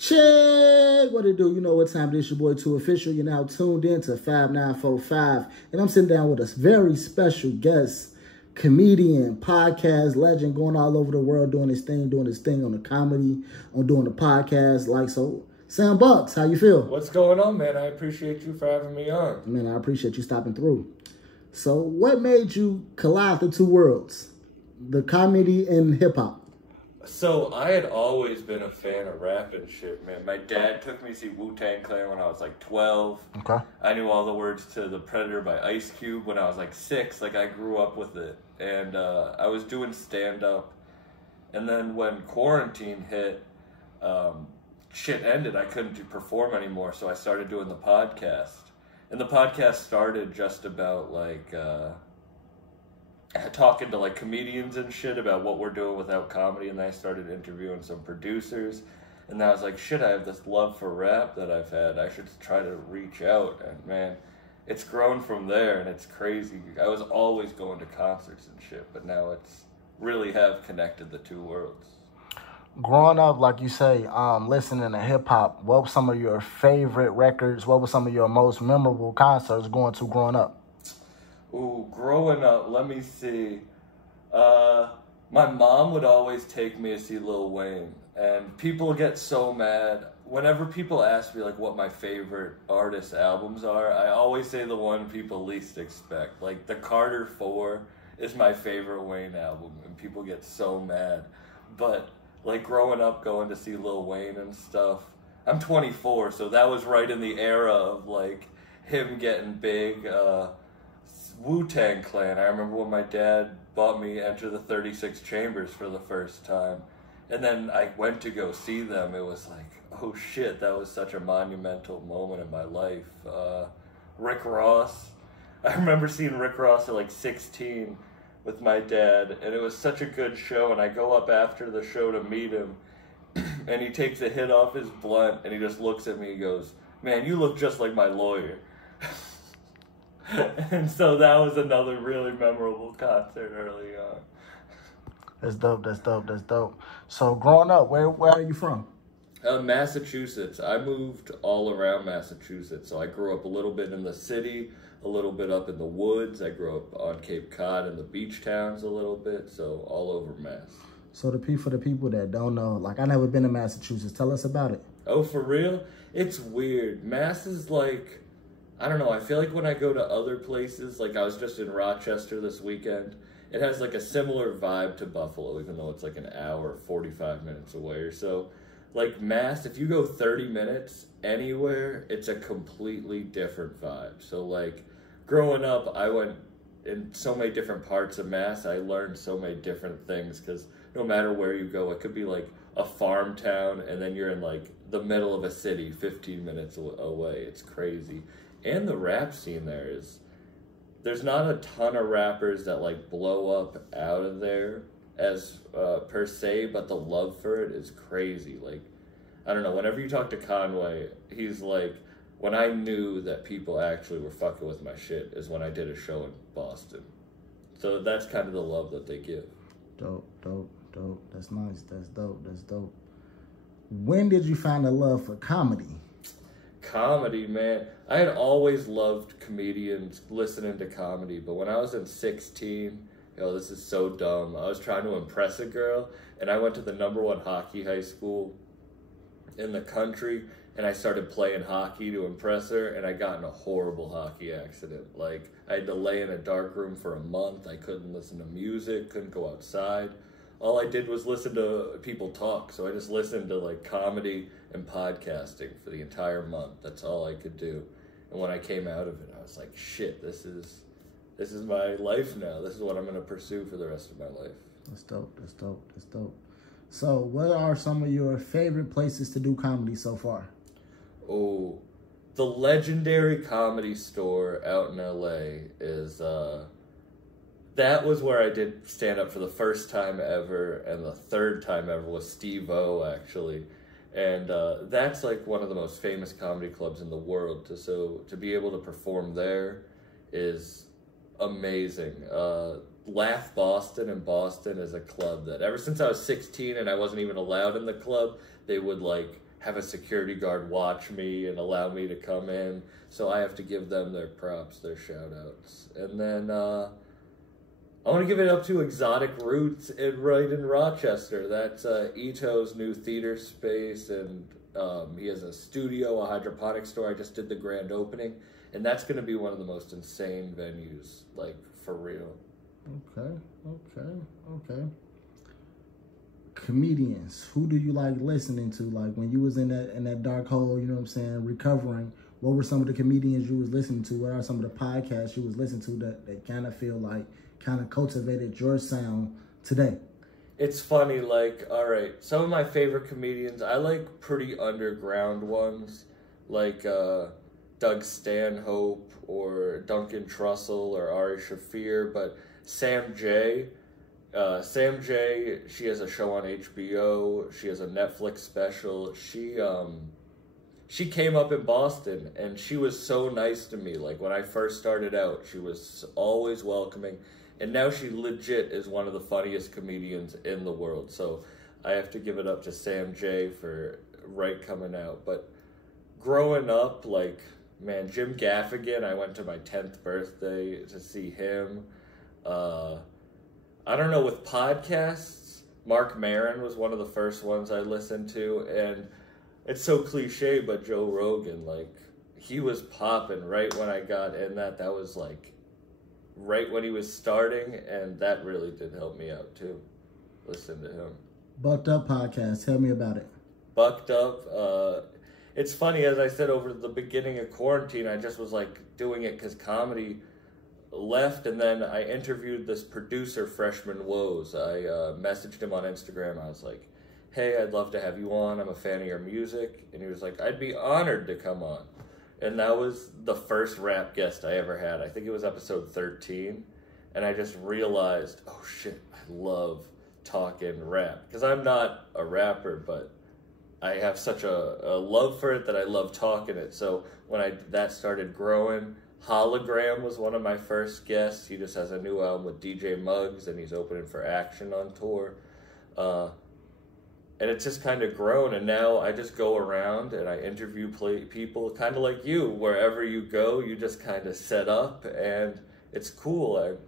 Check what it do. You know what time it is. Your boy 2 Official. You're now tuned in to 5945. And I'm sitting down with a very special guest, comedian, podcast legend, going all over the world doing his thing on the comedy, on doing the podcast. Like so. Sam Bucks, how you feel? What's going on, man? I appreciate you for having me on. Man, I appreciate you stopping through. So what made you collide the two worlds? The comedy and hip-hop? So, I had always been a fan of rap and shit, man. My dad took me to see Wutang when I was like 12. Okay. I knew all the words to The Predator by Ice Cube when I was like 6. Like, I grew up with it. And I was doing stand-up. And then when quarantine hit, shit ended. I couldn't perform anymore, so I started doing the podcast. And the podcast started just about, like, talking to, like, comedians and shit about what we're doing without comedy, and then I started interviewing some producers, and I was like, shit, I have this love for rap that I've had. I should try to reach out, and, man, it's grown from there, and it's crazy. I was always going to concerts and shit, but now it's really have connected the two worlds. Growing up, like you say, listening to hip-hop, what were some of your favorite records? What were some of your most memorable concerts going to growing up? Ooh, growing up, let me see. My mom would always take me to see LilWayne, and people get so mad. Whenever people ask me, like, what my favorite artist albums are, I always say the one people least expect. Like, the Carter 4 is my favorite Wayne album, and people get so mad. But, like, growing up, going to see LilWayne and stuff, I'm 24, so that was right in the era of, like, him getting big, Wutang Clan. I remember when my dad bought me Enter the 36 Chambers for the first time. And then I went to go see them. It was like, oh shit, that was such a monumental moment in my life. Rick Ross. I remember seeing Rick Ross at like 16 with my dad, and it was such a good show, and I go up after the show to meet him, and he takes a hit off his blunt, and he just looks at me and goes, man, you look just like my lawyer. And so that was another really memorable concert early on. That's dope. So growing up, where are you from? Massachusetts. I moved all around Massachusetts. So I grew up a little bit in the city, a little bit up in the woods. I grew up on Cape Cod in the beach towns a little bit, so all over Mass. So for the people that don't know, like, I never been to Massachusetts. Tell us about it. Oh, for real? It's weird. Mass is like, I don't know, I feel like when I go to other places, like I was just in Rochester this weekend, it has like a similar vibe to Buffalo, even though it's like an hour, 45 minutes away or so. Like Mass, if you go 30 minutes anywhere, it's a completely different vibe. So like growing up, I went in so many different parts of Mass. I learned so many different things because no matter where you go, it could be like a farm town and then you're in like the middle of a city 15 minutes away. It's crazy. And the rap scene there's not a ton of rappers that like blow up out of there as per se, but the love for it is crazy. Like, I don't know, whenever you talk to Conway, he's like, when I knew that people actually were fucking with my shit is when I did a show in Boston. So that's kind of the love that they give. Dope. That's nice. That's dope. When did you find a love for comedy? Comedy, man. I had always loved comedians, listening to comedy, but when I was in 16, this is so dumb. I was trying to impress a girl, and I went to the #1 hockey high school in the country, and I started playing hockey to impress her, and I got in a horrible hockey accident. Like, I had to lay in a dark room for a month. I couldn't listen to music, couldn't go outside. All I did was listen to people talk, so I just listened to, like, comedy and podcasting for the entire month. That's all I could do. And when I came out of it, I was like, shit, this is my life now. This is what I'm going to pursue for the rest of my life. That's dope. So what are some of your favorite places to do comedy so far? Oh, the legendary Comedy Store out in LA is, that was where I did stand up for the first time ever, and the third time ever was Steve-O, actually. And that's like one of the most famous comedy clubs in the world. So to be able to perform there is amazing. Laugh Boston in Boston is a club that ever since I was 16 and I wasn't even allowed in the club, they would like have a security guard watch me and allow me to come in. So I have to give them their props, their shout outs. And then I want to give it up to Exotic Roots right in Rochester. That's Ito's new theater space, and he has a studio, a hydroponic store. I just did the grand opening, and that's going to be one of the most insane venues, like, for real. Okay. Comedians, who do you like listening to? Like, when you was in that dark hole, you know what I'm saying, recovering, what were some of the comedians you was listening to? What are some of the podcasts you was listening to that kind of feel like kind of cultivated your sound today? It's funny, like, all right, some of my favorite comedians, I like pretty underground ones, like Doug Stanhope or Duncan Trussell or Ari Shaffir, but Sam J, she has a show on HBO, she has a Netflix special, she came up in Boston, and she was so nice to me. Like, when I first started out, she was always welcoming, and now she legit is one of the funniest comedians in the world. So I have to give it up to Sam J for coming out. But growing up, like, man, Jim Gaffigan, I went to my 10th birthday to see him. I don't know, with podcasts, Mark Maron was one of the first ones I listened to, and it's so cliche, but Joe Rogan, like, he was popping right when I got in that. That was, like, right when he was starting, and that really did help me out, too. Listen to him. Buckedup podcast, tell me about it. Buckedup, it's funny, as I said, over the beginning of quarantine, I just was, like, doing it because comedy left, and then I interviewed this producer, Freshman Woes. I messaged him on Instagram. I was like, hey, I'd love to have you on. I'm a fan of your music. And he was like, I'd be honored to come on. And that was the first rap guest I ever had. I think it was episode 13. And I just realized, oh shit, I love talking rap. Because I'm not a rapper, but I have such a love for it that I love talking it. So when that started growing, Hologram was one of my first guests. He just has a new album with DJ Muggs, and he's opening for Action on tour. And it's just kind of grown, and now I just go around and I interview people kind of like you. Wherever you go, you just kind of set up, and it's cool.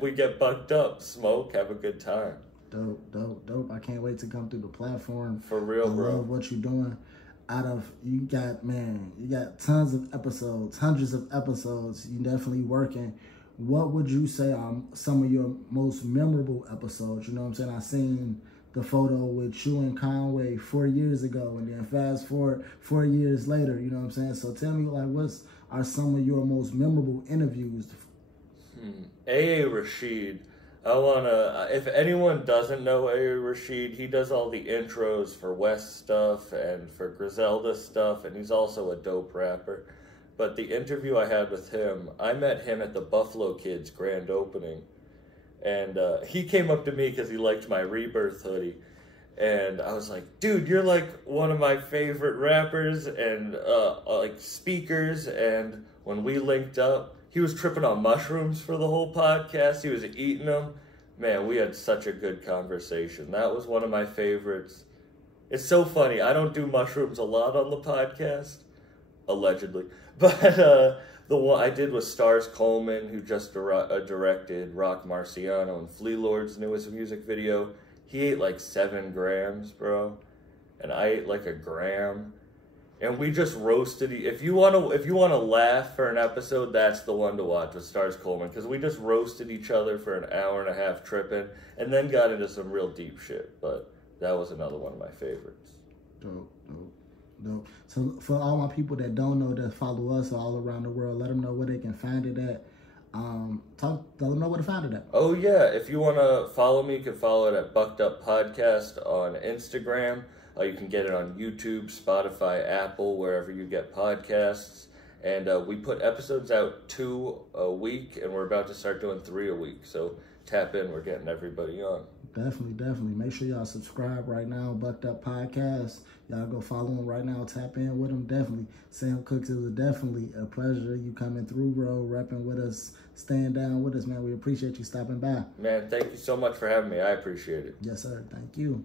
We get bucked up, smoke, have a good time. Dope. I can't wait to come through the platform. For real, bro. I love what you're doing. You got tons of episodes, hundreds of episodes. You definitely working. What would you say are some of your most memorable episodes? You know what I'm saying? I seen the photo with you and Conway 4 years ago, and then fast forward 4 years later, you know what I'm saying? So tell me, like, are some of your most memorable interviews? A.A. Rashid. If anyone doesn't know A.A. Rashid, he does all the intros for West stuff and for Griselda stuff, and he's also a dope rapper. But the interview I had with him, I met him at the Buffalo Kids grand opening. And he came up to me because he liked my Rebirth hoodie. And I was like, dude, you're like one of my favorite rappers and like speakers. And when we linked up, he was tripping on mushrooms for the whole podcast. He was eating them. Man, we had such a good conversation. That was one of my favorites. It's so funny. I don't do mushrooms a lot on the podcast, allegedly. But the one I did was Stars Coleman, who just directed Rock Marciano and Flea Lord's newest music video. He ate like 7 grams, bro, and I ate like a gram. And we just roasted. If you wanna laugh for an episode, that's the one to watch with Stars Coleman, because we just roasted each other for an hour and a half tripping, and then got into some real deep shit. But that was another one of my favorites. Dope. So for all my people that don't know, that follow us all around the world, let them know where they can find it at. Let them know where to find it at. Oh yeah, if you want to follow me, you can follow it at Buckedup Podcast on Instagram. You can get it on YouTube, Spotify, Apple, wherever you get podcasts. And we put episodes out 2 a week, and we're about to start doing 3 a week. So tap in, we're getting everybody on. Definitely. Make sure y'all subscribe right now, Buckedup Podcast. Y'all go follow him right now, tap in with him, definitely. Sam Cooks, it was definitely a pleasure you coming through, bro, repping with us, staying down with us, man. We appreciate you stopping by. Man, thank you so much for having me. I appreciate it. Yes, sir. Thank you.